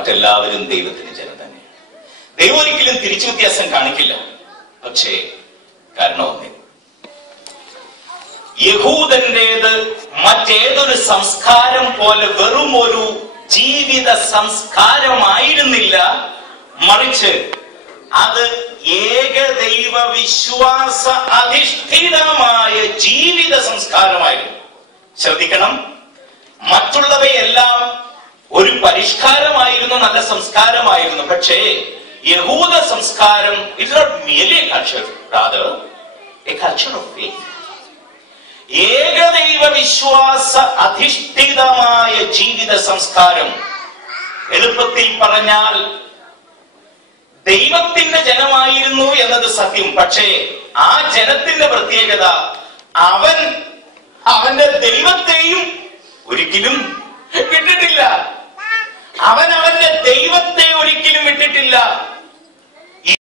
മറ്റെല്ലാവരും ദൈവത്തിന്റെ ജനം തന്നെ. ദൈവം ഒരിക്കലും തിരിച്ചു വ്യത്യാസം കാണിക്കില്ല. പക്ഷേ കാരണം ഒന്നേ, യഹൂദന്റേത് മറ്റേതൊരു സംസ്കാരം പോലെ വെറും ഒരു ജീവിത സംസ്കാരമായിരുന്നില്ല, മറിച്ച് അത് ഏകദൈവ വിശ്വാസ അധിഷ്ഠിതമായ ജീവിത സംസ്കാരമായിരുന്നു. ശ്രദ്ധിക്കണം, മറ്റുള്ളവയെല്ലാം ഒരു പരിഷ്കാരമായിരുന്നു, നല്ല സംസ്കാരമായിരുന്നു. പക്ഷേ യഹൂദ സംസ്കാരം it's not merely a culture, rather a culture of faith. ഏകദൈവ വിശ്വാസ അധിഷ്ഠിതമായ ജീവിത സംസ്കാരം. എളുപ്പത്തിൽ പറഞ്ഞാൽ ദൈവത്തിന്റെ ജനമായിരുന്നു എന്നത് സത്യം. പക്ഷേ ആ ജനത്തിന്റെ പ്രത്യേകത, അവന്റെ ദൈവത്തെയും ഒരിക്കലും വിട്ടിട്ടില്ല. അവൻ